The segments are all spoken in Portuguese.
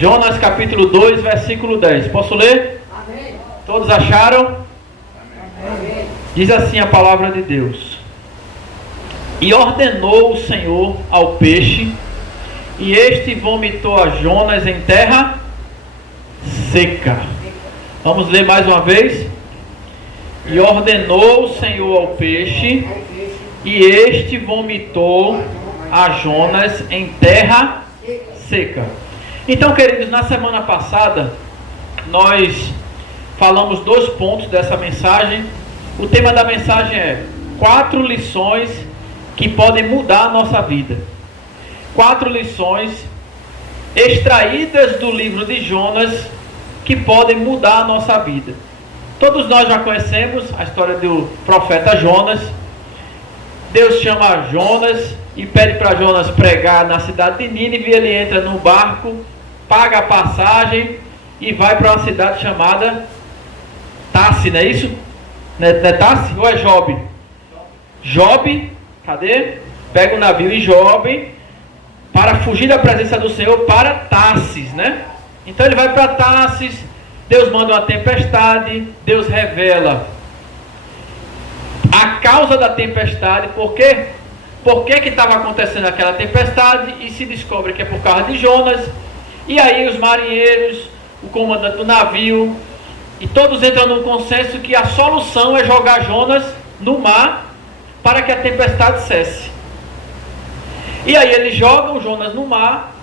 Jonas capítulo 2, versículo 10. Posso ler? Amém. Todos acharam? Amém. Diz assim a palavra de Deus: E ordenou o Senhor ao peixe, e este vomitou a Jonas em terra seca. Vamos ler mais uma vez? E ordenou o Senhor ao peixe, e este vomitou a Jonas em terra seca. Então, queridos, na semana passada nós falamos 2 pontos dessa mensagem. O tema da mensagem é 4 lições que podem mudar a nossa vida. 4 lições extraídas do livro de Jonas que podem mudar a nossa vida. Todos nós já conhecemos a história do profeta Jonas. Deus chama Jonas e pede para Jonas pregar na cidade de Nínive. Ele entra no barco, paga a passagem e vai para uma cidade chamada Tarse, não é isso? Não é Tarse ou é Jobe? Jobe, cadê? Pega o navio em Jobe para fugir da presença do Senhor para Tarsis, né? Então ele vai para Tarsis, Deus manda uma tempestade, Deus revela a causa da tempestade, por que estava acontecendo aquela tempestade, e se descobre que é por causa de Jonas. E aí os marinheiros, o comandante do navio, e todos entram num consenso que a solução é jogar Jonas no mar para que a tempestade cesse. E aí eles jogam Jonas no mar.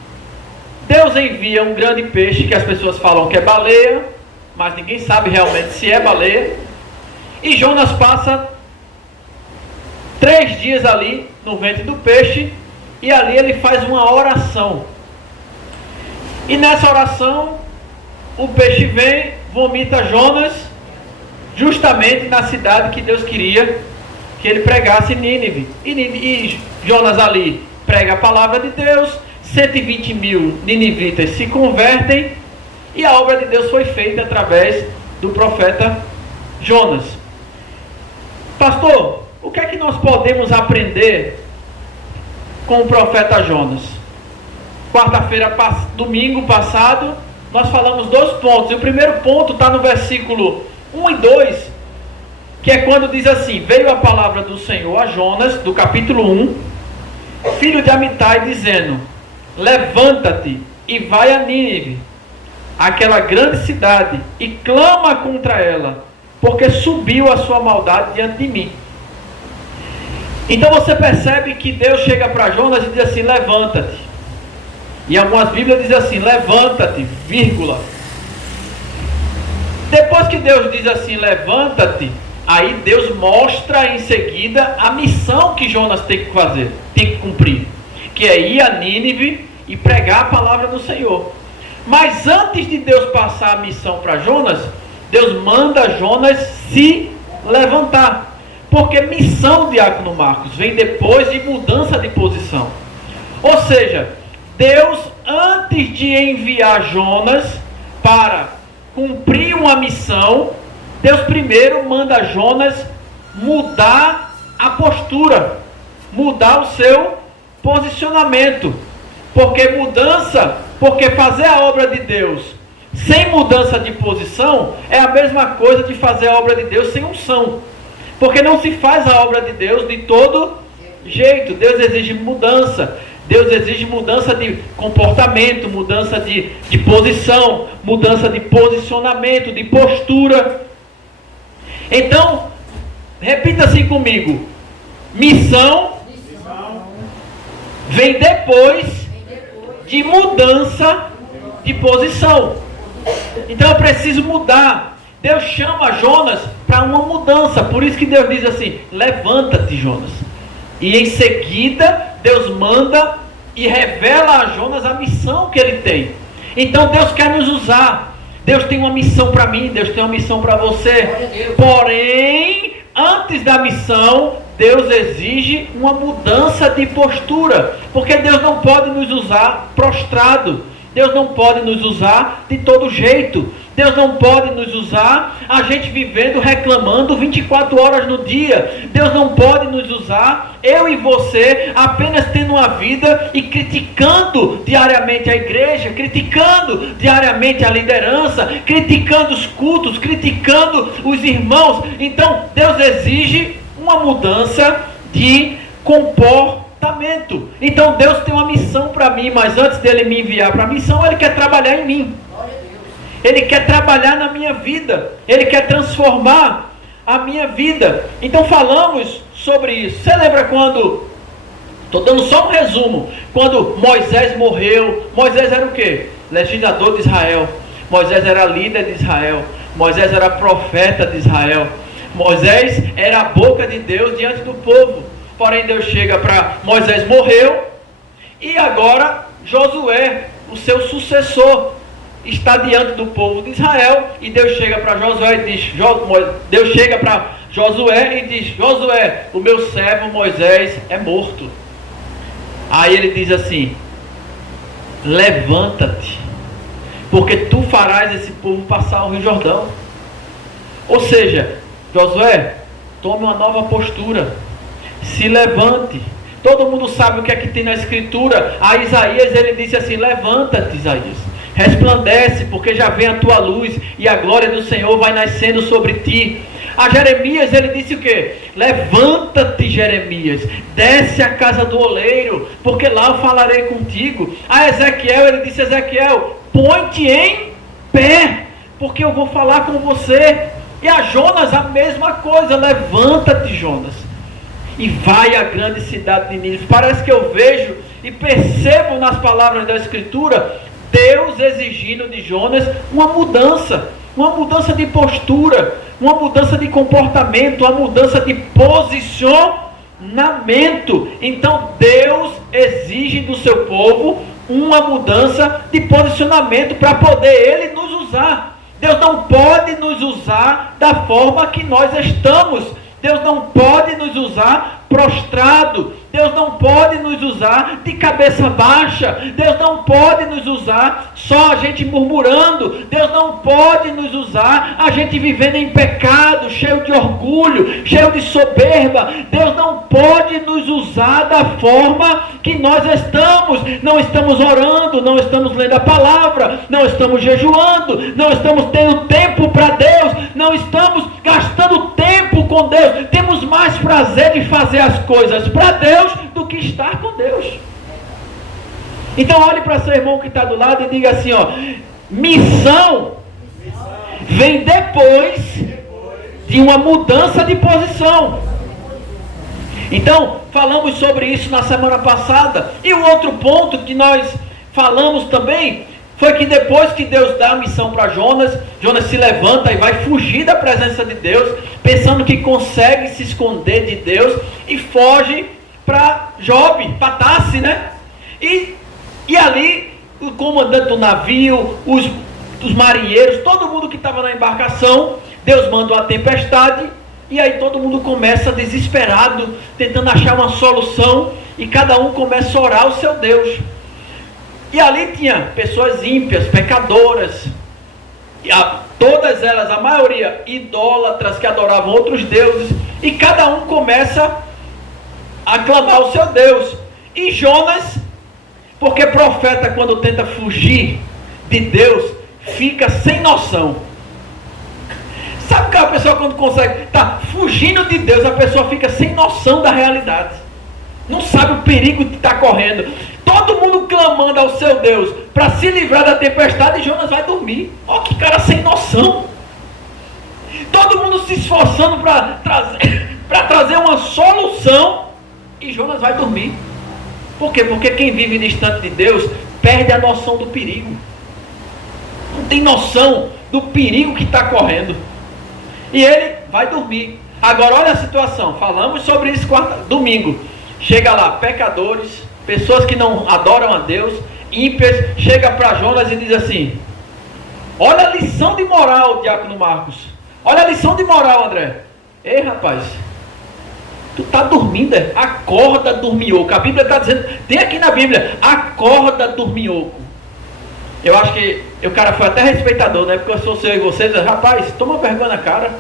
Deus envia um grande peixe que as pessoas falam que é baleia, mas ninguém sabe realmente se é baleia. E Jonas passa 3 dias ali no ventre do peixe, e ali ele faz uma oração. E nessa oração o peixe vem, vomita Jonas justamente na cidade que Deus queria que ele pregasse, Nínive. E Jonas ali prega a palavra de Deus, 120 mil ninivitas se convertem, e a obra de Deus foi feita através do profeta Jonas. Pastor, o que é que nós podemos aprender com o profeta Jonas? Domingo passado, nós falamos 2 pontos. E o primeiro ponto está no versículo 1 e 2, que é quando diz assim: Veio a palavra do Senhor a Jonas, do capítulo 1, filho de Amitai, dizendo: Levanta-te e vai a Nínive, aquela grande cidade, e clama contra ela, porque subiu a sua maldade diante de mim. Então você percebe que Deus chega para Jonas e diz assim: levanta-te. E algumas Bíblias dizem assim: levanta-te, vírgula. Depois que Deus diz assim: levanta-te, aí Deus mostra em seguida a missão que Jonas tem que fazer, tem que cumprir, que é ir a Nínive e pregar a palavra do Senhor. Mas antes de Deus passar a missão para Jonas, Deus manda Jonas se levantar. Porque missão, diácono Marcos, vem depois de mudança de posição. Ou seja, Deus, antes de enviar Jonas para cumprir uma missão, Deus primeiro manda Jonas mudar a postura, mudar o seu posicionamento. Porque fazer a obra de Deus sem mudança de posição é a mesma coisa de fazer a obra de Deus sem unção. Porque não se faz a obra de Deus de todo jeito. Deus exige mudança. Deus exige mudança de comportamento, mudança de posição, mudança de posicionamento, de postura. Então, repita assim comigo: missão vem depois de mudança de posição. Então eu preciso mudar. Deus chama Jonas para uma mudança. Por isso que Deus diz assim: levanta-te, Jonas. E em seguida Deus manda e revela a Jonas a missão que ele tem. Então Deus quer nos usar. Deus tem uma missão para mim, Deus tem uma missão para você. Porém, antes da missão, Deus exige uma mudança de postura. Porque Deus não pode nos usar prostrado. Deus não pode nos usar de todo jeito. Deus não pode nos usar a gente vivendo, reclamando 24 horas no dia. Deus não pode nos usar, eu e você, apenas tendo uma vida e criticando diariamente a igreja, criticando diariamente a liderança, criticando os cultos, criticando os irmãos. Então, Deus exige uma mudança de comportamento. Então, Deus tem uma missão para mim, mas antes dele me enviar para a missão, Ele quer trabalhar em mim. Ele quer trabalhar na minha vida. Ele quer transformar a minha vida. Então falamos sobre isso. Você lembra quando... Estou dando só um resumo. Quando Moisés morreu. Moisés era o quê? Legislador de Israel. Moisés era líder de Israel. Moisés era profeta de Israel. Moisés era a boca de Deus diante do povo. Porém Deus chega para... Moisés morreu. E agora Josué, o seu sucessor, está diante do povo de Israel, e Deus chega para Josué e diz, Deus chega para Josué e diz, Josué, o meu servo Moisés é morto. Aí ele diz assim, levanta-te, porque tu farás esse povo passar o Rio Jordão. Ou seja, Josué, tome uma nova postura, se levante. Todo mundo sabe o que é que tem na escritura. A Isaías ele disse assim, levanta-te, Isaías, resplandece, porque já vem a tua luz, e a glória do Senhor vai nascendo sobre ti. A Jeremias ele disse o quê? Levanta-te, Jeremias, desce à casa do oleiro, porque lá eu falarei contigo. A Ezequiel ele disse, Ezequiel, põe-te em pé, porque eu vou falar com você. E a Jonas a mesma coisa, levanta-te, Jonas, e vai à grande cidade de Nínive. Parece que eu vejo e percebo nas palavras da Escritura Deus exigindo de Jonas uma mudança de postura, uma mudança de comportamento, uma mudança de posicionamento. Então Deus exige do seu povo uma mudança de posicionamento para poder Ele nos usar. Deus não pode nos usar da forma que nós estamos. Deus não pode nos usar prostrado. Deus não pode nos usar de cabeça baixa. Deus não pode nos usar só a gente murmurando. Deus não pode nos usar a gente vivendo em pecado, cheio de orgulho, cheio de soberba. Deus não pode nos usar da forma que nós estamos. Não estamos orando, não estamos lendo a palavra, não estamos jejuando, não estamos tendo tempo para Deus, não estamos gastando tempo com Deus. Temos mais prazer de fazer as coisas para Deus do que estar com Deus. Então olhe para seu irmão que está do lado e diga assim, ó, missão vem depois de uma mudança de posição. Então falamos sobre isso na semana passada. E o outro ponto que nós falamos também foi que depois que Deus dá a missão para Jonas, Jonas se levanta e vai fugir da presença de Deus, pensando que consegue se esconder de Deus, e foge para Jope, para Tarsis, né? E ali, o comandante do navio, os marinheiros, todo mundo que estava na embarcação, Deus manda uma tempestade, e aí todo mundo começa desesperado, tentando achar uma solução, e cada um começa a orar ao seu Deus. E ali tinha pessoas ímpias, pecadoras, e todas elas, a maioria, idólatras que adoravam outros deuses, e cada um começa a clamar o seu Deus. E Jonas, porque profeta quando tenta fugir de Deus, fica sem noção. Sabe que a pessoa quando consegue estar fugindo de Deus, a pessoa fica sem noção da realidade, não sabe o perigo que está correndo. Todo mundo clamando ao seu Deus para se livrar da tempestade, e Jonas vai dormir. Olha que cara sem noção. Todo mundo se esforçando para trazer uma solução, e Jonas vai dormir. Por quê? Porque quem vive distante de Deus perde a noção do perigo. Não tem noção do perigo que está correndo. E ele vai dormir. Agora olha a situação. Falamos sobre isso domingo. Chega lá, pecadores, pessoas que não adoram a Deus, ímpias, chega para Jonas e diz assim: olha a lição de moral, Diácono Marcos. Olha a lição de moral, André. Ei, rapaz, tu está dormindo, acorda, dorminhoco. A Bíblia está dizendo, tem aqui na Bíblia, acorda, dorminhoco. Eu acho que o cara foi até respeitador, né? Porque eu sou seu e você, diz, rapaz, toma vergonha na cara.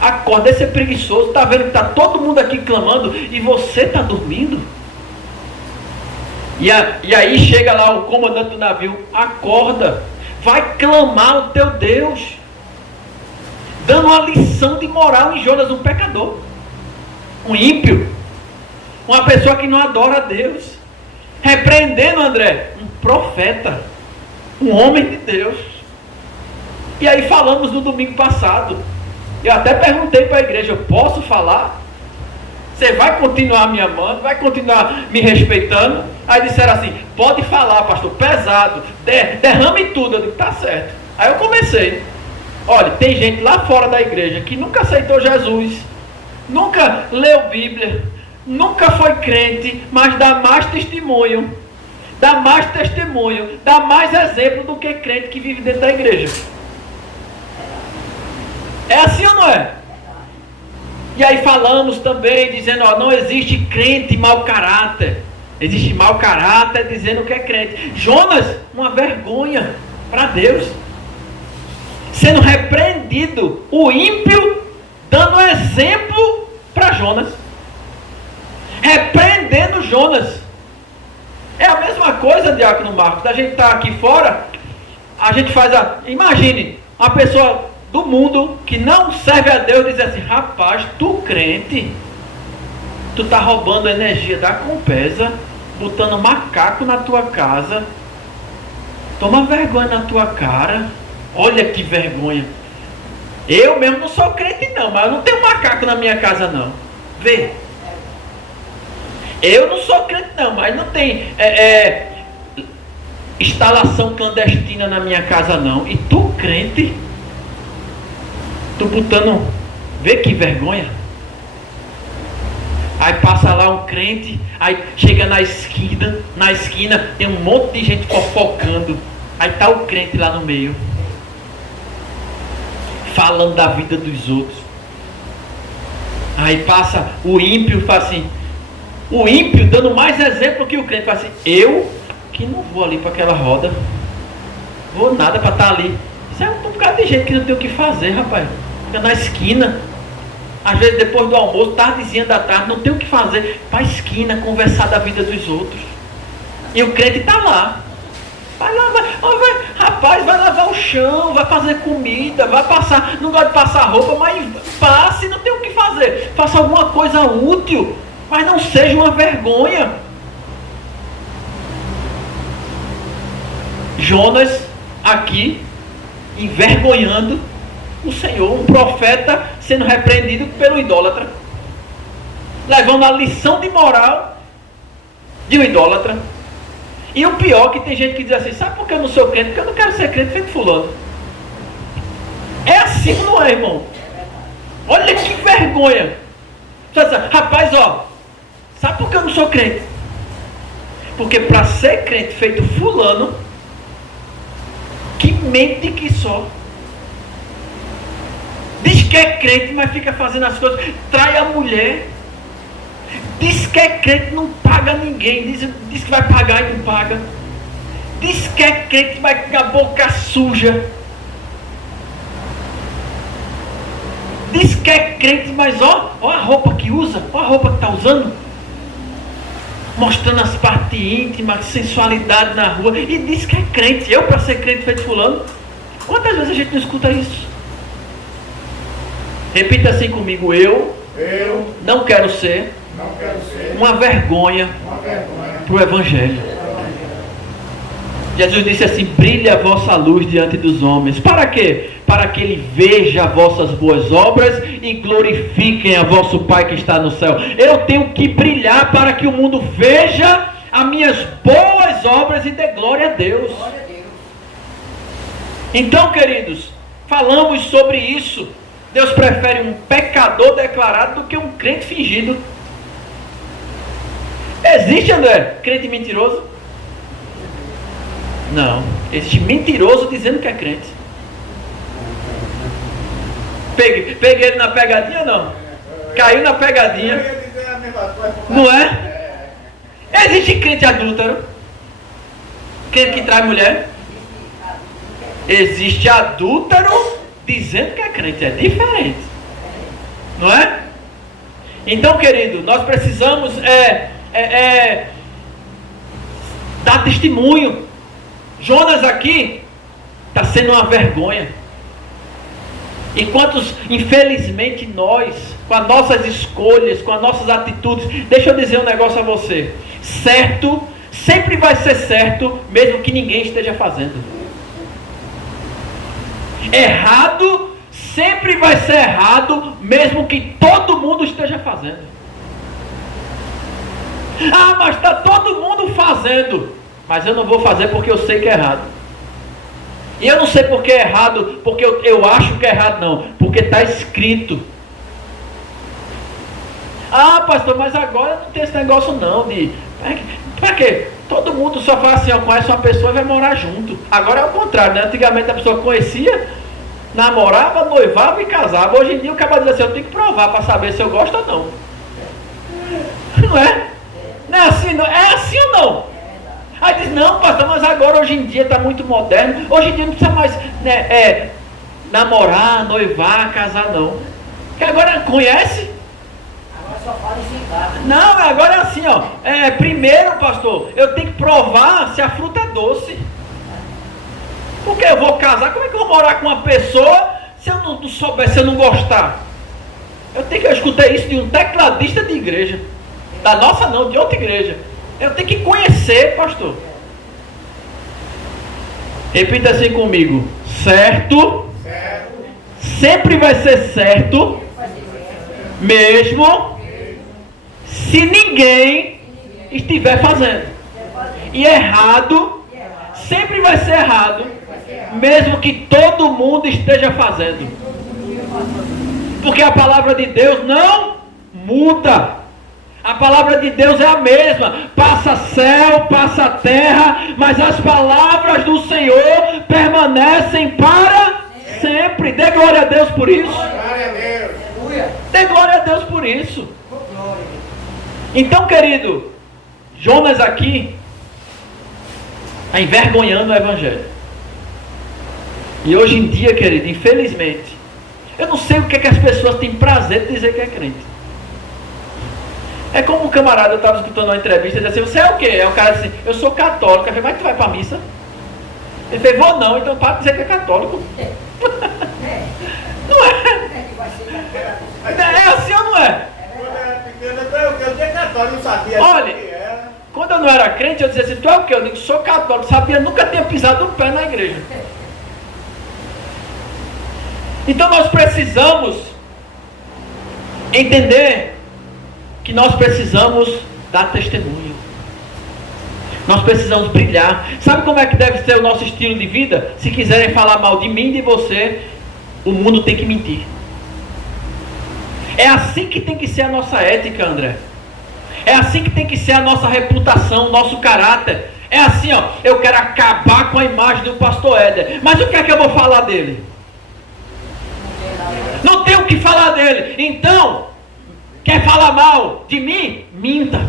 Acorda, deve ser preguiçoso, tá vendo que tá todo mundo aqui clamando e você tá dormindo? E aí chega lá o comandante do navio, acorda, vai clamar o teu Deus, dando uma lição de moral em Jonas, um pecador, um ímpio, uma pessoa que não adora a Deus, repreendendo André, um profeta, um homem de Deus. E aí falamos no domingo passado, eu até perguntei para a igreja, eu posso falar? Você vai continuar me amando, vai continuar me respeitando? Aí disseram assim, pode falar, pastor, pesado, derrame tudo. Eu digo, tá certo. Aí eu comecei. Olha, tem gente lá fora da igreja que nunca aceitou Jesus, nunca leu Bíblia, nunca foi crente, mas dá mais testemunho, dá mais exemplo do que crente que vive dentro da igreja. É assim ou não é? E aí falamos também, dizendo, ó, não existe crente mau caráter. Existe mau caráter dizendo que é crente. Jonas, uma vergonha para Deus. Sendo repreendido, o ímpio dando exemplo para Jonas. Repreendendo Jonas. É a mesma coisa, Diácono Marcos, da gente estar aqui fora, a gente faz a... Imagine, uma pessoa do mundo que não serve a Deus dizer assim, rapaz, tu crente, tu tá roubando a energia da Compesa, botando macaco na tua casa, toma vergonha na tua cara, olha que vergonha. Eu mesmo não sou crente não, mas eu não tenho macaco na minha casa não. Vê. Eu não sou crente não, mas não tem instalação clandestina na minha casa não. E tu crente, tu botando, vê que vergonha. Aí passa lá um crente, aí chega na esquina tem um monte de gente fofocando. Aí tá o crente lá no meio, falando da vida dos outros. Aí passa o ímpio, faz assim, o ímpio dando mais exemplo que o crente, faz assim, eu que não vou ali para aquela roda, vou nada para estar ali. Isso é um bocado de gente que não tem o que fazer, rapaz. Fica na esquina, às vezes depois do almoço, tardezinha da tarde, não tem o que fazer, para a esquina conversar da vida dos outros. E o crente está lá. Vai lá, rapaz, vai lavar o chão, vai fazer comida, vai passar, não gosta de passar roupa, mas passe, não tem o que fazer. Faça alguma coisa útil, mas não seja uma vergonha. Jonas aqui envergonhando o Senhor, um profeta sendo repreendido pelo idólatra, levando a lição de moral de um idólatra. E o pior que tem gente que diz assim, sabe por que eu não sou crente? Porque eu não quero ser crente feito fulano. É assim, não é, irmão? Olha que vergonha. Rapaz, ó, sabe por que eu não sou crente? Porque para ser crente feito fulano, que mente que só. Diz que é crente, mas fica fazendo as coisas, trai a mulher. Diz que é crente, não paga ninguém. Diz que vai pagar e não paga. Diz que é crente, vai com a boca suja. Diz que é crente, mas ó a roupa que usa, ó a roupa que está usando. Mostrando as partes íntimas, sensualidade na rua. E diz que é crente. Eu, para ser crente feito fulano. Quantas vezes a gente não escuta isso? Repita assim comigo. Eu não quero ser uma vergonha para o Evangelho. Jesus disse assim, brilhe a vossa luz diante dos homens. Para quê? Para que ele veja vossas boas obras e glorifiquem a vosso Pai que está no céu. Eu tenho que brilhar para que o mundo veja as minhas boas obras e dê glória a Deus. Então, queridos, falamos sobre isso. Deus prefere um pecador declarado do que um crente fingido. Existe, André, crente mentiroso? Não. Existe mentiroso dizendo que é crente. Peguei ele na pegadinha ou não? Caiu na pegadinha. Não é? Existe crente adúltero. Crente que trai mulher? Existe adúltero dizendo que é crente. É diferente. Não é? Então, querido, nós precisamos dar testemunho. Jonas aqui está sendo uma vergonha. Enquanto, infelizmente, nós, com as nossas escolhas, com as nossas atitudes, deixa eu dizer um negócio a você. Certo, sempre vai ser certo, mesmo que ninguém esteja fazendo. Errado, sempre vai ser errado, mesmo que todo mundo esteja fazendo. Ah, mas está todo mundo fazendo. Mas eu não vou fazer porque eu sei que é errado. E eu não sei porque é errado, porque eu acho que é errado, não. Porque está escrito. Ah, pastor, mas agora não tem esse negócio não de... Para quê? Todo mundo só fala assim, ó, conhece uma pessoa e vai morar junto. Agora é o contrário, né? Antigamente a pessoa conhecia, namorava, noivava e casava. Hoje em dia o cara diz assim, eu tenho que provar para saber se eu gosto ou não. Não é? Não é assim, não? É assim ou não? Aí diz, não, pastor, mas agora hoje em dia está muito moderno. Hoje em dia não precisa mais namorar, noivar, casar, não. Porque agora conhece? Agora só fala em cigarro. Não, agora é assim, ó. Primeiro, pastor, eu tenho que provar se a fruta é doce. Porque eu vou casar, como é que eu vou morar com uma pessoa se eu não souber, se eu não gostar? Eu escutei isso de um tecladista de igreja. Da nossa não, de outra igreja. Eu tenho que conhecer, pastor. Repita assim comigo. Certo. Sempre vai ser certo. Mesmo se ninguém estiver fazendo. E errado sempre vai ser errado, mesmo que todo mundo esteja fazendo. Porque a palavra de Deus não muda. A palavra de Deus é a mesma. Passa céu, passa terra, mas as palavras do Senhor permanecem para sempre. Dê glória a Deus por isso. Glória a Deus. Dê glória a Deus por isso. Então, querido, Jonas aqui está envergonhando o Evangelho. E hoje em dia, querido, infelizmente, eu não sei o que é que as pessoas têm prazer de dizer que é crente. É como um camarada, eu estava escutando uma entrevista, ele disse assim, você é o quê? Aí o cara disse, eu sou católico. Eu falei, mas tu vai para a missa? Ele fez, vou não, então para de dizer que é católico. Não é? É assim ou não é? Quando eu era pequeno, eu tinha católico, não sabia. Olha, quando eu não era crente, eu dizia assim, tu é o quê? Eu digo, sou católico, sabia, nunca tinha pisado um pé na igreja. Então nós precisamos entender que nós precisamos dar testemunho. Nós precisamos brilhar. Sabe como é que deve ser o nosso estilo de vida? Se quiserem falar mal de mim e de você, o mundo tem que mentir. É assim que tem que ser a nossa ética, André. É assim que tem que ser a nossa reputação, o nosso caráter. É assim, ó, eu quero acabar com a imagem do pastor Éder. Mas o que é que eu vou falar dele? Não tenho o que falar dele. Então, quer falar mal de mim? Minta.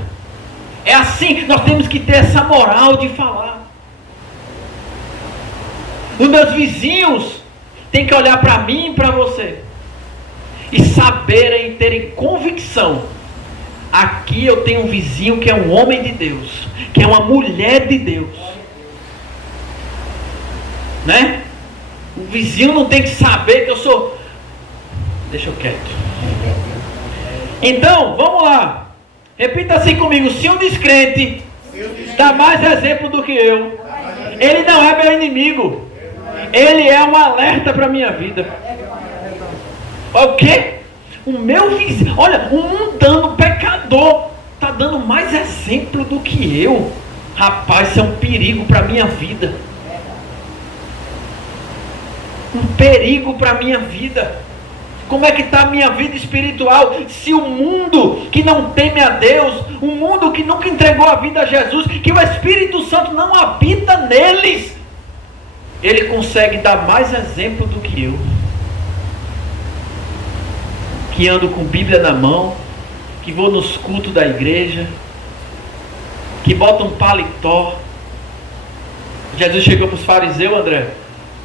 É assim, nós temos que ter essa moral de falar. Os meus vizinhos têm que olhar para mim e para você e saberem, terem convicção. Aqui eu tenho um vizinho que é um homem de Deus, que é uma mulher de Deus, né? O vizinho não tem que saber que eu sou... Deixa eu quieto. Então, vamos lá. Repita assim comigo. Se um descrente dá mais exemplo do que eu, ele não é meu inimigo. Ele é um alerta para a minha vida. O quê? O meu vizinho, olha, um mundano pecador está dando mais exemplo do que eu. Rapaz, isso é um perigo para a minha vida. Um perigo para a minha vida. Como é que está a minha vida espiritual? Se o mundo que não teme a Deus, o mundo que nunca entregou a vida a Jesus, que o Espírito Santo não habita neles, ele consegue dar mais exemplo do que eu. Que ando com Bíblia na mão, que vou nos cultos da igreja, que bota um paletó, Jesus chegou para os fariseus, André,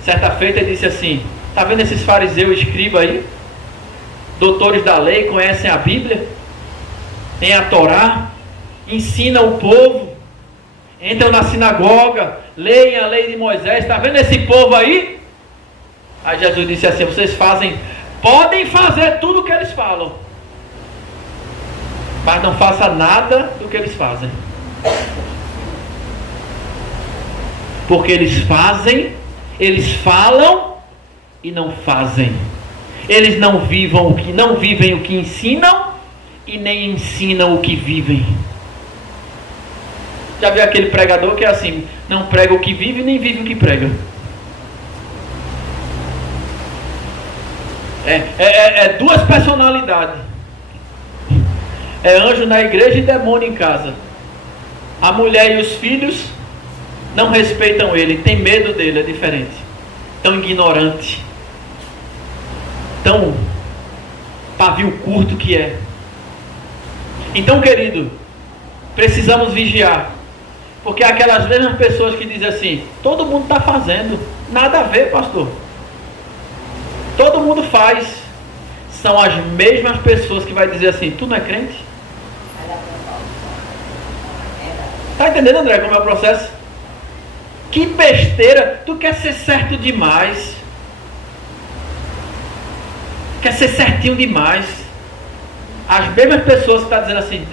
certa feita, e disse assim: está vendo esses fariseus escribas aí? Doutores da lei, conhecem a Bíblia, têm a Torá, ensinam o povo, entram na sinagoga, leem a lei de Moisés. Está vendo esse povo aí? Aí Jesus disse assim: vocês podem fazer tudo o que eles falam, mas não faça nada do que eles fazem. Porque eles falam e não fazem. Eles não vivem o que ensinam e nem ensinam o que vivem. Já viu aquele pregador que é assim: não prega o que vive, nem vive o que prega. É duas personalidades. É anjo na igreja e demônio em casa. A mulher e os filhos não respeitam ele, tem medo dele, é diferente. Tão ignorante, tão pavio curto que é. Então, querido, precisamos vigiar, porque aquelas mesmas pessoas que dizem assim: todo mundo está fazendo, nada a ver, pastor, todo mundo faz, são as mesmas pessoas que vai dizer assim: tu não é crente? Está entendendo, André, como é o processo? Que besteira, tu quer ser certo demais, quer ser certinho demais. As mesmas pessoas que estão dizendo assim: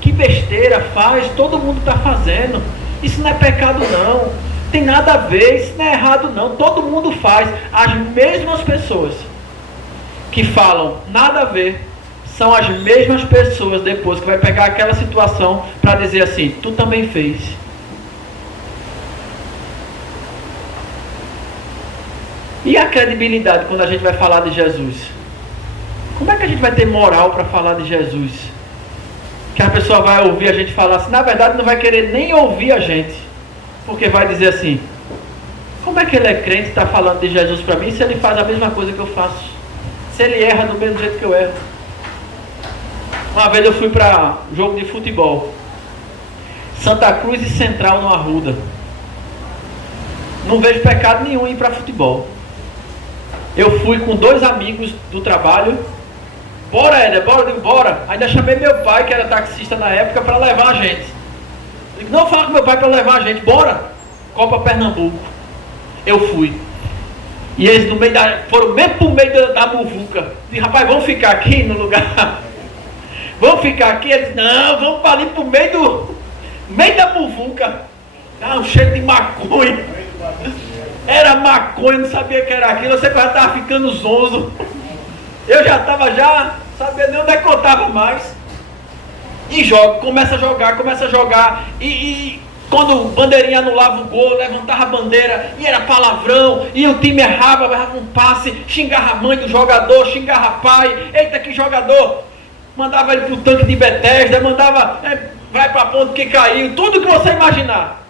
que besteira faz, todo mundo está fazendo, isso não é pecado não, tem nada a ver, isso não é errado não, todo mundo faz. As mesmas pessoas que falam nada a ver são as mesmas pessoas depois que vai pegar aquela situação para dizer assim: tu também fez. E a credibilidade quando a gente vai falar de Jesus? Como é que a gente vai ter moral para falar de Jesus? Que a pessoa vai ouvir a gente falar assim, na verdade não vai querer nem ouvir a gente, porque vai dizer assim: como é que ele é crente e está falando de Jesus para mim se ele faz a mesma coisa que eu faço? Se ele erra do mesmo jeito que eu erro? Uma vez eu fui para jogo de futebol, Santa Cruz e Central no Arruda. Não vejo pecado nenhum em ir para futebol. Eu fui com 2 amigos do trabalho. Bora, Éder, bora, eu digo, bora. Ainda chamei meu pai, que era taxista na época, para levar a gente. Eu digo, não, fala com meu pai para levar a gente, bora. Copa Pernambuco. Eu fui. E eles foram mesmo pro meio da muvuca. Eu digo, rapaz, vamos ficar aqui no lugar. Vamos ficar aqui? Eles, não, vamos para ali pro meio da muvuca. Um cheiro de maconha. Era maconha, não sabia que era aquilo. Você já estava ficando zonzo. Eu já estava sabendo nem onde é que eu estava mais. E começa a jogar. E quando o bandeirinha anulava o gol, levantava a bandeira, e era palavrão, e o time errava um passe, xingava a mãe do jogador, xingava pai, eita que jogador, mandava ele pro tanque de Bethesda, mandava, vai pra ponta que caiu, tudo que você imaginar.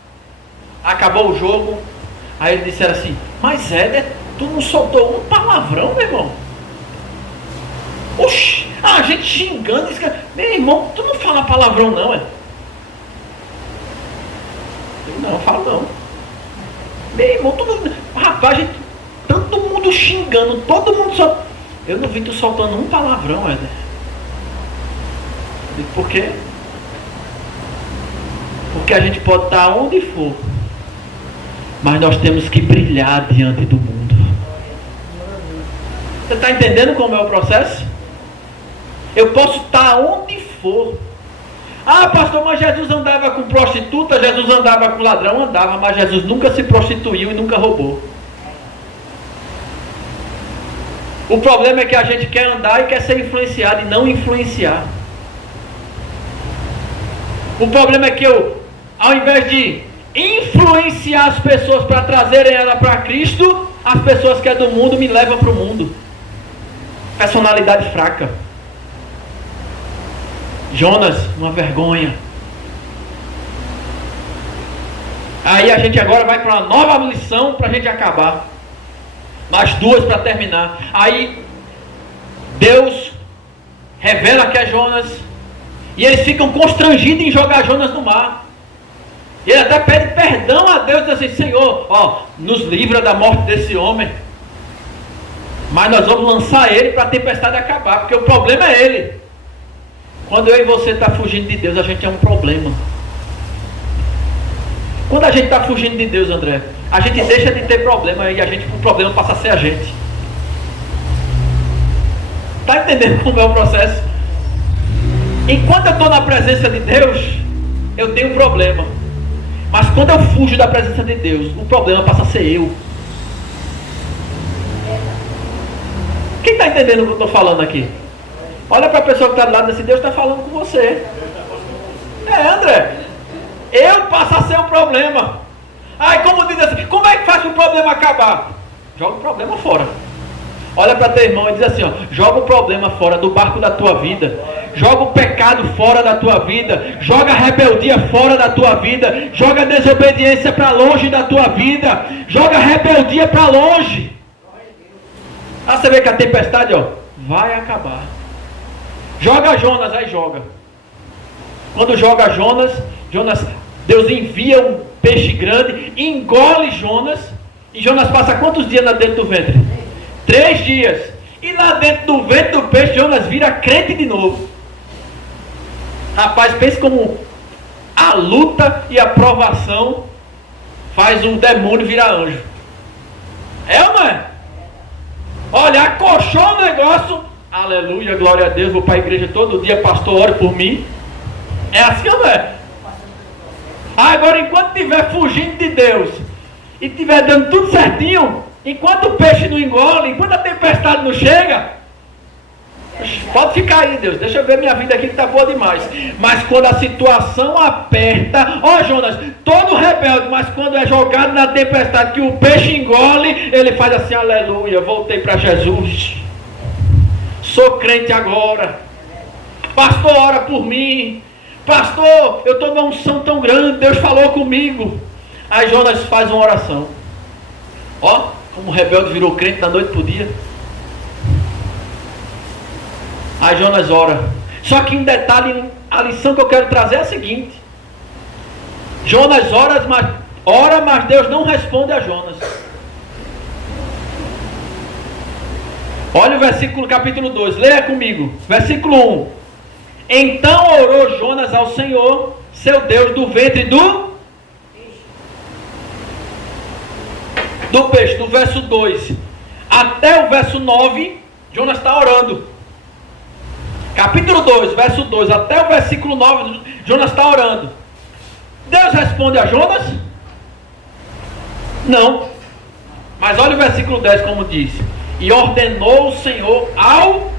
Acabou o jogo, aí ele disse assim: mas Éder, tu não soltou um palavrão, meu irmão? Oxi, a gente xingando, meu irmão, tu não fala palavrão não, é? Não, eu falo não. Meu irmão, rapaz, gente, todo mundo xingando, todo mundo só. Eu não vi tu soltando um palavrão, Éder. Por quê? Porque a gente pode estar onde for, mas nós temos que brilhar diante do mundo. Você está entendendo como é o processo? Eu posso estar onde for. Ah, pastor, mas Jesus andava com prostituta, Jesus andava com ladrão, andava, mas Jesus nunca se prostituiu e nunca roubou. O problema é que a gente quer andar e quer ser influenciado e não influenciar. O problema é que eu, ao invés de influenciar as pessoas para trazerem ela para Cristo, as pessoas que é do mundo me levam para o mundo. Personalidade fraca. Jonas, uma vergonha. Aí a gente agora vai para uma nova lição para a gente acabar. Mais 2 para terminar. Aí Deus revela que é Jonas, e eles ficam constrangidos em jogar Jonas no mar. Ele até pede perdão a Deus, diz assim: Senhor, ó, nos livra da morte desse homem. Mas nós vamos lançar ele para a tempestade acabar, porque o problema é ele. Quando eu e você está fugindo de Deus, a gente é um problema. Quando a gente está fugindo de Deus, André, a gente deixa de ter problema e o problema passa a ser a gente. Está entendendo como é o processo? Enquanto eu estou na presença de Deus, eu tenho um problema. Mas quando eu fujo da presença de Deus, o problema passa a ser eu. Quem está entendendo o que eu estou falando aqui? Olha para a pessoa que está do lado desse: Deus está falando com você. André, eu passo a ser o problema. Aí, como diz assim, como é que faz para o problema acabar? Joga o problema fora. Olha para teu irmão e diz assim: ó, joga o problema fora do barco da tua vida. Joga o pecado fora da tua vida. Joga a rebeldia fora da tua vida. Joga a desobediência para longe da tua vida. Joga a rebeldia para longe. Ah, você vê que a tempestade, ó, vai acabar. Joga Jonas, aí joga. Quando joga Jonas, Deus envia um peixe grande, engole Jonas. E Jonas passa quantos dias lá dentro do ventre? 3 dias. E lá dentro do ventre do peixe, Jonas vira crente de novo. Rapaz, pense como a luta e a provação faz um demônio virar anjo. É ou não é? Olha, acolchou o negócio. Aleluia, glória a Deus. Vou para a igreja todo dia, pastor, ore por mim. É assim ou não é? Agora, enquanto estiver fugindo de Deus e estiver dando tudo certinho, enquanto o peixe não engole, enquanto a tempestade não chega, pode ficar aí, Deus, deixa eu ver minha vida aqui que está boa demais. Mas quando a situação aperta, ó Jonas, todo rebelde, mas quando é jogado na tempestade, que o peixe engole, ele faz assim: aleluia, voltei para Jesus, sou crente agora. Pastor, ora por mim. Pastor, eu estou numa unção tão grande, Deus falou comigo. Aí Jonas faz uma oração. Ó, como o rebelde virou crente da noite para o dia. Aí Jonas ora. Só que um detalhe, a lição que eu quero trazer é a seguinte: Jonas ora, mas Deus não responde a Jonas. Olha o versículo, capítulo 2, leia comigo, versículo 1. Então orou Jonas ao Senhor, seu Deus, do ventre do peixe, do verso 2 até o verso 9, Jonas está orando. Capítulo 2, verso 2 até o versículo 9, Jonas está orando. Deus responde a Jonas? Não. Mas olha o versículo 10 como diz: e ordenou o Senhor ao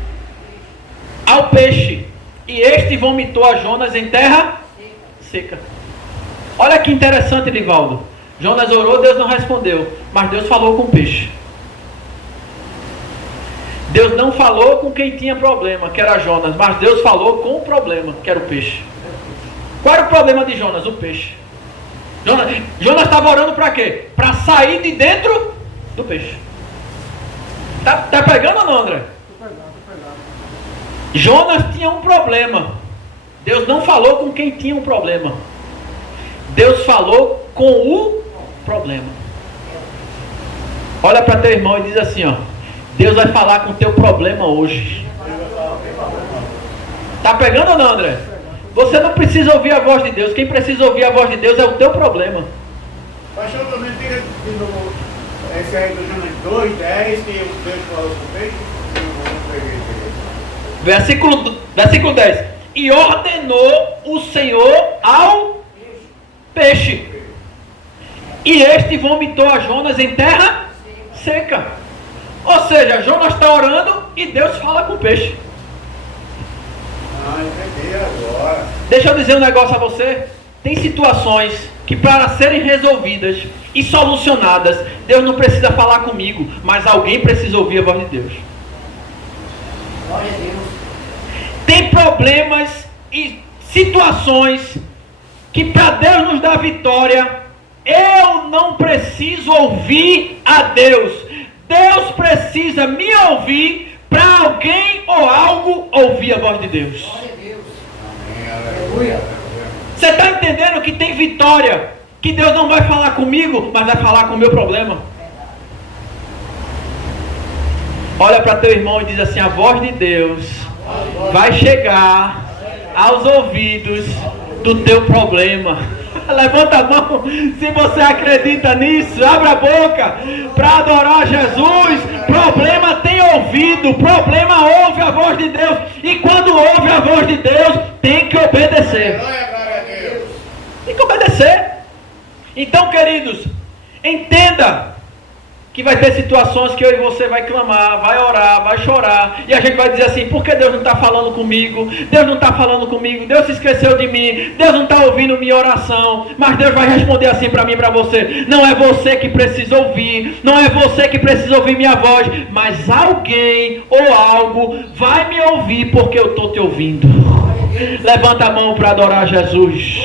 peixe, e este vomitou a Jonas em terra seca. Olha que interessante, Nivaldo. Jonas orou, Deus não respondeu, mas Deus falou com o peixe. Deus não falou com quem tinha problema, que era Jonas, mas Deus falou com o problema, que era o peixe. Qual era o problema de Jonas? O peixe. Jonas estava orando para quê? Para sair de dentro do peixe. Tá pegando ou não, André? Tô pegando. Jonas tinha um problema. Deus não falou com quem tinha um problema. Deus falou com o problema. Olha para teu irmão e diz assim, ó: Deus vai falar com o teu problema hoje. Tá pegando ou não, André? Você não precisa ouvir a voz de Deus. Quem precisa ouvir a voz de Deus é o teu problema. Pastor, também diga de novo esse aí do Jonas 2, 10, que o Deus falou com o peixe. Versículo 10. E ordenou o Senhor ao peixe, e este vomitou a Jonas em terra seca. Ou seja, Jonas está orando e Deus fala com o peixe. Entendi agora. Deixa eu dizer um negócio a você. Tem situações que, para serem resolvidas e solucionadas, Deus não precisa falar comigo, mas alguém precisa ouvir a voz de Deus. Glória a Deus. Tem problemas e situações que, para Deus nos dar vitória, eu não preciso ouvir a Deus. Deus precisa me ouvir para alguém ou algo ouvir a voz de Deus. Glória a Deus. Amém. Aleluia. Você está entendendo que tem vitória que Deus não vai falar comigo, mas vai falar com o meu problema. Olha para teu irmão e diz assim: a voz de Deus vai chegar aos ouvidos do teu problema. Levanta a mão se você acredita nisso. Abra a boca para adorar Jesus. Problema tem ouvido, problema ouve a voz de Deus. E quando ouve a voz de Deus, tem que obedecer. Tem que obedecer. Então, queridos, entenda que vai ter situações que eu e você vai clamar, vai orar, vai chorar, e a gente vai dizer assim: por que Deus não está falando comigo? Deus não está falando comigo, Deus se esqueceu de mim, Deus não está ouvindo minha oração. Mas Deus vai responder assim para mim e para você: não é você que precisa ouvir, não é você que precisa ouvir minha voz, mas alguém ou algo vai me ouvir porque eu estou te ouvindo. Levanta a mão para adorar Jesus.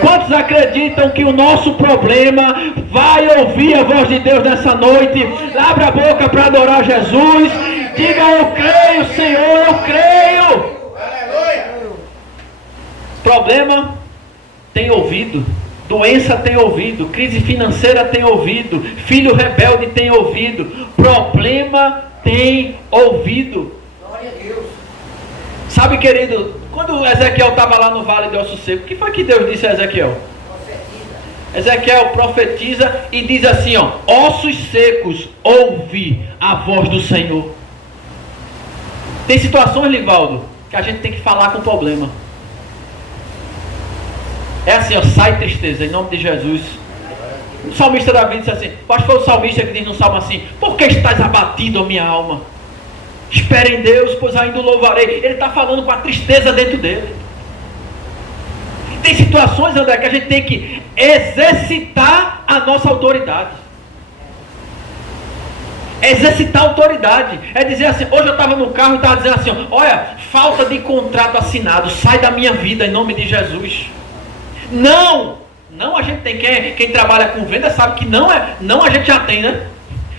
Quantos acreditam que o nosso problema vai ouvir a voz de Deus nessa noite? Abra a boca para adorar Jesus. Diga: eu creio, Senhor, eu creio. Problema tem ouvido, doença tem ouvido, crise financeira tem ouvido, filho rebelde tem ouvido, problema tem ouvido. Glória a Deus. Sabe, querido, quando Ezequiel estava lá no vale de Ossos Secos, o que foi que Deus disse a Ezequiel? Ezequiel profetiza e diz assim, ó: ossos secos, ouve a voz do Senhor. Tem situações, Livaldo, que a gente tem que falar com o problema. É assim, ó: sai tristeza, em nome de Jesus. O salmista Davi disse assim, acho que foi o salmista que diz no salmo assim: por que estás abatido, a minha alma? Espere em Deus, pois ainda o louvarei. Ele está falando com a tristeza dentro dele. Tem situações, André, que a gente tem que exercitar a nossa autoridade. Exercitar a autoridade. É dizer assim: hoje eu estava no carro e estava dizendo assim: olha, falta de contrato assinado, sai da minha vida em nome de Jesus. Não! Não, a gente tem, quem trabalha com venda sabe que não é, não a gente já tem, né?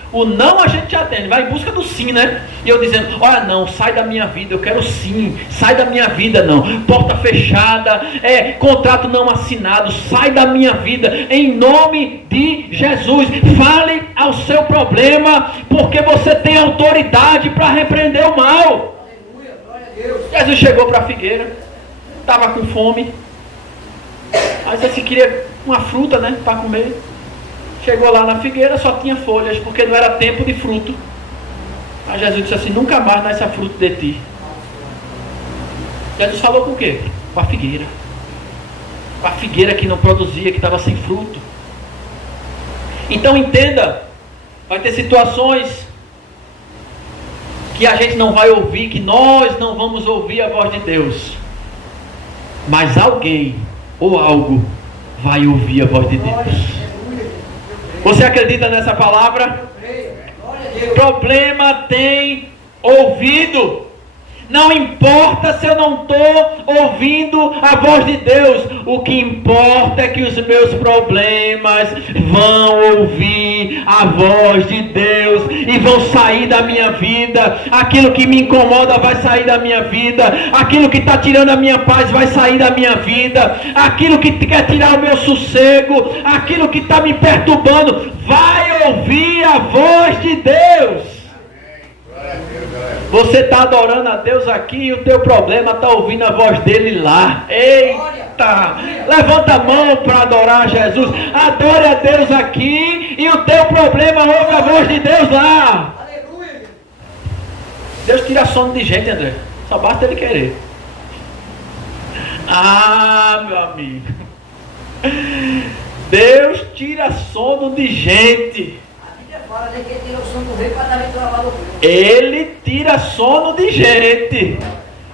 O não a gente já tem, vai em busca do sim, né? E eu dizendo: olha, não, sai da minha vida, eu quero sim, sai da minha vida, não, porta fechada, contrato não assinado, sai da minha vida, em nome de Jesus. Fale ao seu problema, porque você tem autoridade para repreender o mal. Aleluia, glória a Deus. Jesus chegou para a figueira, estava com fome, aí você queria uma fruta, né, para comer. Chegou lá na figueira, só tinha folhas, porque não era tempo de fruto. Aí Jesus disse assim: nunca mais nasce fruto de ti. Jesus falou com o quê? Com a figueira. Com a figueira que não produzia, que estava sem fruto. Então entenda, vai ter situações que a gente não vai ouvir, que nós não vamos ouvir a voz de Deus. Mas alguém ou algo vai ouvir a voz de Deus. Você acredita nessa palavra? Problema tem ouvido. Não importa se eu não estou ouvindo a voz de Deus. O que importa é que os meus problemas vão ouvir a voz de Deus e vão sair da minha vida. Aquilo que me incomoda vai sair da minha vida. Aquilo que está tirando a minha paz vai sair da minha vida. Aquilo que quer tirar o meu sossego, aquilo que está me perturbando, vai ouvir a voz de Deus. Você está adorando a Deus aqui e o teu problema está ouvindo a voz dele lá. Eita! Levanta a mão para adorar Jesus. Adore a Deus aqui e o teu problema ouve a voz de Deus lá. Deus tira sono de gente, André. Só basta ele querer. Ah, meu amigo. Deus tira sono de gente. Ele tira sono de gente.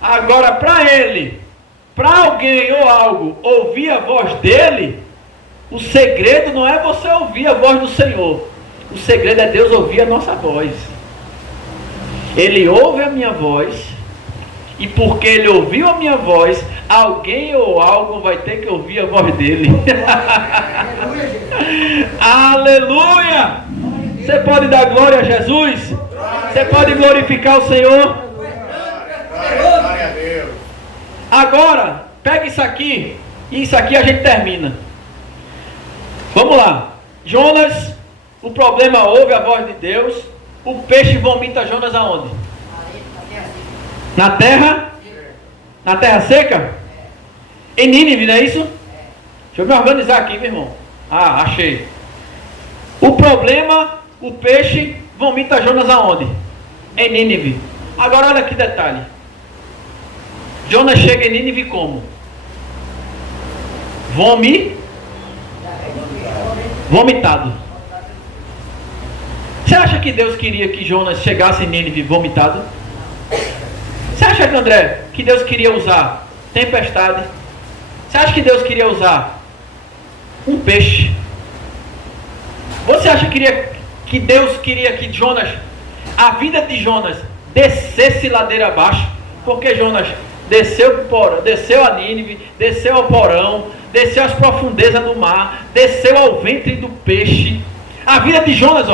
Agora, para alguém ou algo ouvir a voz dele, o segredo não é você ouvir a voz do Senhor. O segredo é Deus ouvir a nossa voz. Ele ouve a minha voz, e porque ele ouviu a minha voz, alguém ou algo vai ter que ouvir a voz dele. Aleluia! Você pode dar glória a Jesus? Você pode glorificar o Senhor? Glória a Deus. Agora, pega isso aqui, e isso aqui a gente termina. Vamos lá. Jonas, o problema ouve a voz de Deus. O peixe vomita Jonas aonde? Na terra? Na terra seca? Em Nínive, não é isso? Deixa eu me organizar aqui, meu irmão. Ah, achei. O problema, o peixe vomita Jonas aonde? Em Nínive. Agora olha que detalhe. Jonas chega em Nínive como? Vomitado. Você acha que Deus queria que Jonas chegasse em Nínive vomitado? Você acha, André, que Deus queria usar tempestade? Você acha que Deus queria usar um peixe? Você acha que Deus queria que Jonas, a vida de Jonas, descesse ladeira abaixo? Porque Jonas desceu a Nínive, desceu ao porão, desceu às profundezas do mar, desceu ao ventre do peixe. A vida de Jonas,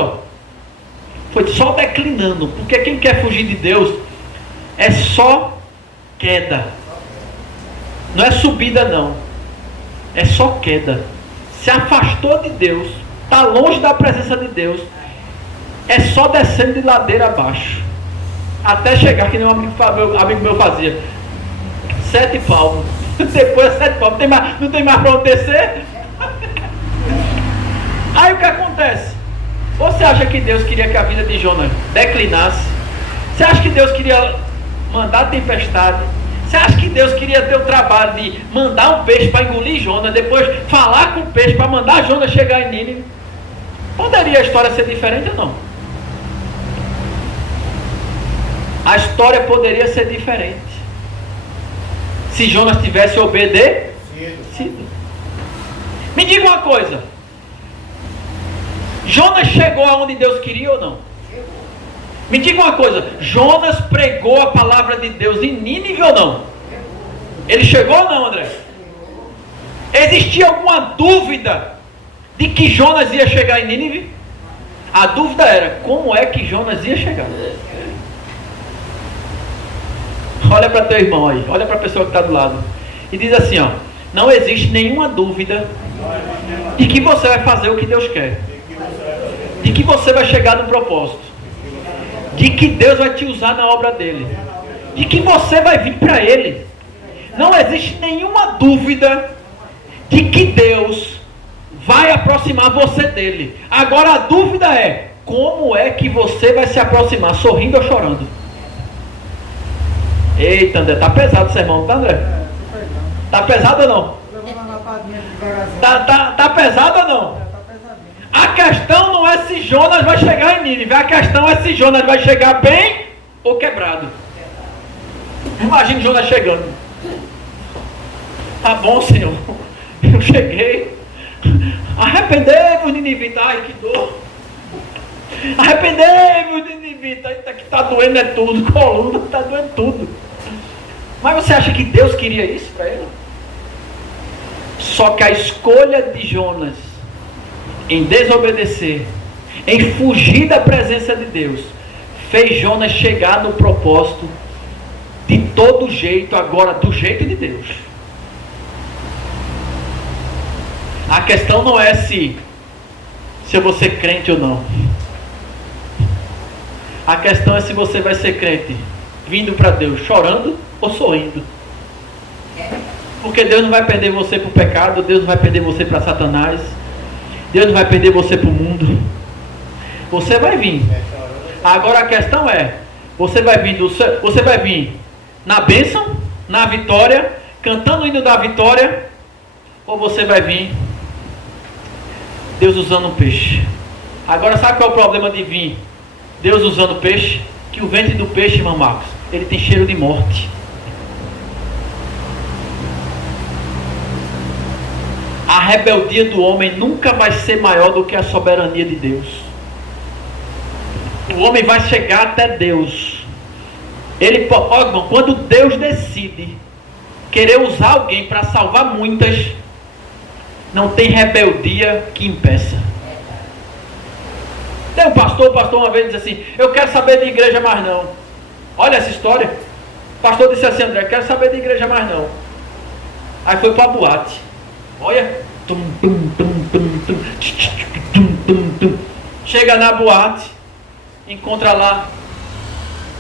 foi só declinando. Porque quem quer fugir de Deus é só queda. Não é subida não. É só queda. Se afastou de Deus, está longe da presença de Deus, é só descendo de ladeira abaixo. Até chegar, que nem um amigo meu fazia. 7 palmos. Depois 7 palmos. Não tem mais para onde descer? Aí o que acontece? Você acha que Deus queria que a vida de Jonas declinasse? Você acha que Deus queria mandar tempestade? Você acha que Deus queria ter o trabalho de mandar um peixe para engolir Jonas, depois falar com o peixe para mandar Jonas chegar em Nínive? Poderia a história ser diferente ou não? A história poderia ser diferente se Jonas tivesse obedecido. Me diga uma coisa. Jonas chegou aonde Deus queria ou não? Me diga uma coisa. Jonas pregou a palavra de Deus em Nínive ou não? Ele chegou ou não, André? Existia alguma dúvida de que Jonas ia chegar em Nínive? A dúvida era, como é que Jonas ia chegar? Olha para teu irmão aí, olha para a pessoa que está do lado e diz assim, não existe nenhuma dúvida de que você vai fazer o que Deus quer, de que você vai chegar no propósito, de que Deus vai te usar na obra dele, de que você vai vir para ele. Não existe nenhuma dúvida de que Deus vai aproximar você dele. Agora a dúvida é, como é que você vai se aproximar, sorrindo ou chorando? Eita, André, tá pesado o sermão, tá, André? Tá pesado ou não? Tá pesado ou não? A questão não é se Jonas vai chegar em Nínive, a questão é se Jonas vai chegar bem ou quebrado. Imagina Jonas chegando. Tá bom, Senhor, eu cheguei. Arrependei-vos, Ninivitas. Ai, que dor. Arrependei-vos, Ninivitas. Eita, que tá doendo é tudo, coluna, tá doendo tudo. Mas você acha que Deus queria isso para ele? Só que a escolha de Jonas em desobedecer, em fugir da presença de Deus, fez Jonas chegar no propósito de todo jeito, agora do jeito de Deus. A questão não é se eu vou ser crente ou não. A questão é se você vai ser crente vindo para Deus chorando ou sorrindo. Porque Deus não vai perder você para o pecado, Deus não vai perder você para Satanás, Deus não vai perder você para o mundo. Você vai vir. Agora a questão é, você vai vir na bênção, na vitória, cantando o hino da vitória, ou você vai vir Deus usando um peixe? Agora sabe qual é o problema de vir Deus usando peixe? Que o ventre do peixe, irmão Marcos, ele tem cheiro de morte. A rebeldia do homem nunca vai ser maior do que a soberania de Deus. O homem vai chegar até Deus. Quando Deus decide querer usar alguém para salvar muitas, não tem rebeldia que impeça. Tem um pastor uma vez disse assim, eu quero saber de igreja mais não. Olha essa história. O pastor disse assim, André, quero saber de igreja mais não. Aí foi para a boate. Olha, Chega na boate, encontra lá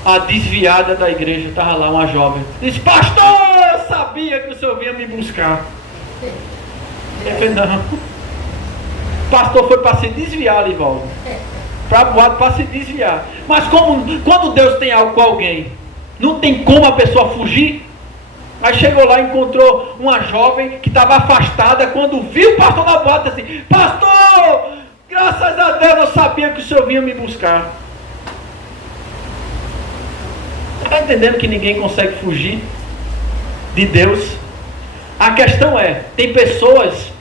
a desviada da igreja, estava lá uma jovem. Diz: pastor, eu sabia que o senhor vinha me buscar. Ele falou: não. O pastor foi para se desviar, Livaldo. Para a boate, para se desviar. Mas quando Deus tem algo com alguém, não tem como a pessoa fugir. Aí chegou lá e encontrou uma jovem que estava afastada. Quando viu o pastor na boate, assim: pastor, graças a Deus eu sabia que o senhor vinha me buscar. Está entendendo que ninguém consegue fugir de Deus? A questão é, tem pessoas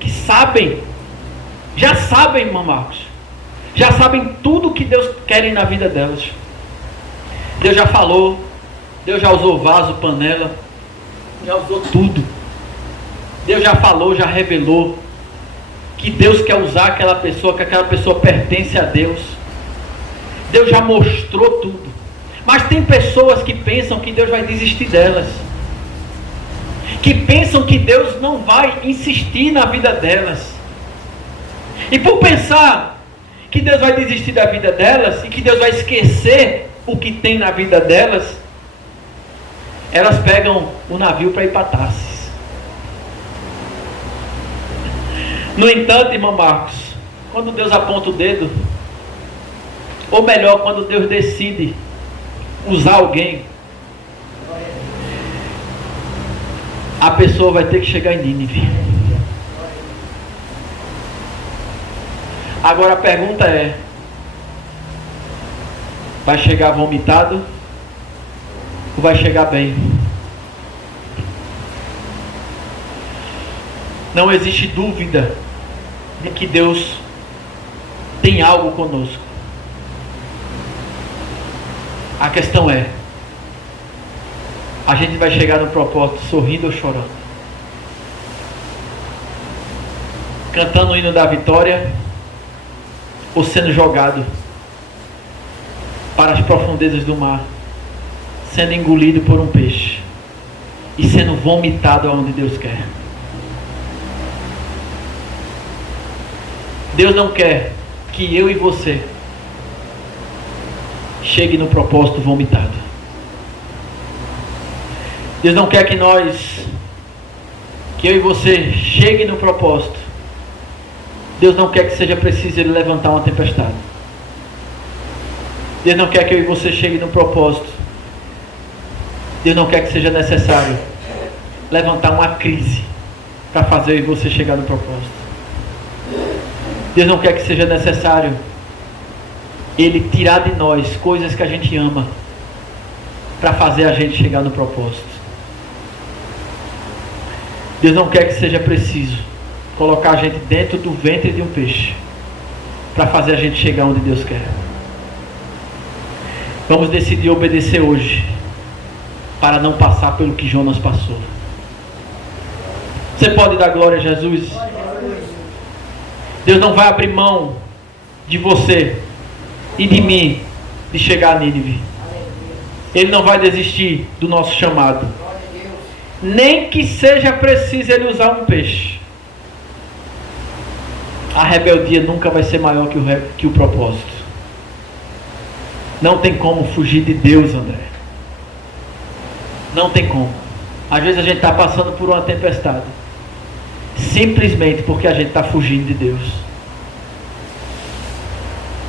que sabem, já sabem, irmão Marcos, já sabem tudo que Deus quer na vida delas. Deus já falou, Deus já usou vaso, panela, já usou tudo. Deus já falou, já revelou que Deus quer usar aquela pessoa, que aquela pessoa pertence a Deus. Deus já mostrou tudo. Mas tem pessoas que pensam que Deus vai desistir delas, que pensam que Deus não vai insistir na vida delas. E por pensar que Deus vai desistir da vida delas e que Deus vai esquecer o que tem na vida delas, elas pegam o navio para ir para Tarsis. No entanto, irmão Marcos, quando Deus aponta o dedo, ou melhor, quando Deus decide usar alguém, a pessoa vai ter que chegar em Nínive. Agora a pergunta é: vai chegar vomitado ou vai chegar bem? Não existe dúvida de que Deus tem algo conosco. A questão é: a gente vai chegar no propósito sorrindo ou chorando? Cantando o hino da vitória ou sendo jogado para as profundezas do mar, sendo engolido por um peixe e sendo vomitado aonde Deus quer? Deus não quer que eu e você chegue no propósito vomitado. Deus não quer que eu e você chegue no propósito. Deus não quer que seja preciso Ele levantar uma tempestade. Deus não quer que eu e você chegue no propósito. Deus não quer que seja necessário levantar uma crise para fazer eu e você chegar no propósito. Deus não quer que seja necessário Ele tirar de nós coisas que a gente ama para fazer a gente chegar no propósito. Deus não quer que seja preciso colocar a gente dentro do ventre de um peixe para fazer a gente chegar onde Deus quer. Vamos decidir obedecer hoje para não passar pelo que Jonas passou. Você pode dar glória a Jesus? Deus não vai abrir mão de você e de mim de chegar a Nínive. Ele não vai desistir do nosso chamado, nem que seja preciso Ele usar um peixe. A rebeldia nunca vai ser maior que o propósito. Não tem como fugir de Deus, André. Não tem como. Às vezes a gente está passando por uma tempestade, simplesmente porque a gente está fugindo de Deus.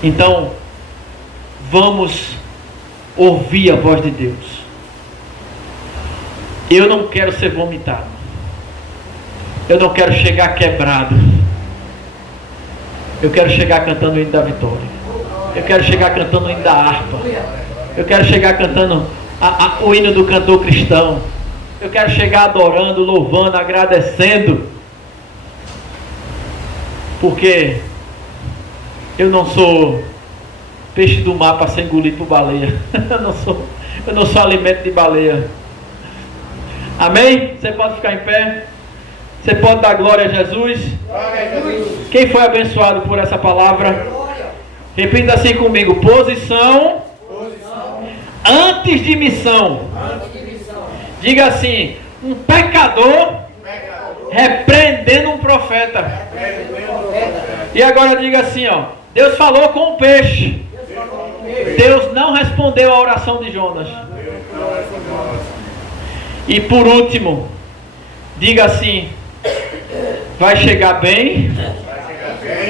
Então, vamos ouvir a voz de Deus. Eu não quero ser vomitado. Eu não quero chegar quebrado. Eu quero chegar cantando o hino da vitória. Eu quero chegar cantando o hino da harpa. Eu quero chegar cantando o hino do cantor cristão. Eu quero chegar adorando, louvando, agradecendo. Porque eu não sou peixe do mar para ser engolido por baleia. Eu não sou alimento de baleia. Amém? Você pode ficar em pé. Você pode dar glória a Jesus. Quem foi abençoado por essa palavra? Repita assim comigo: posição antes de missão. Diga assim: um pecador repreendendo um profeta. E agora diga assim, ó: Deus falou com o peixe. Deus falou com ele. Deus não respondeu à oração de Jonas. E por último, diga assim: vai chegar bem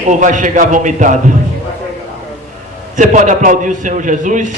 ou vai chegar vomitado? Você pode aplaudir o Senhor Jesus?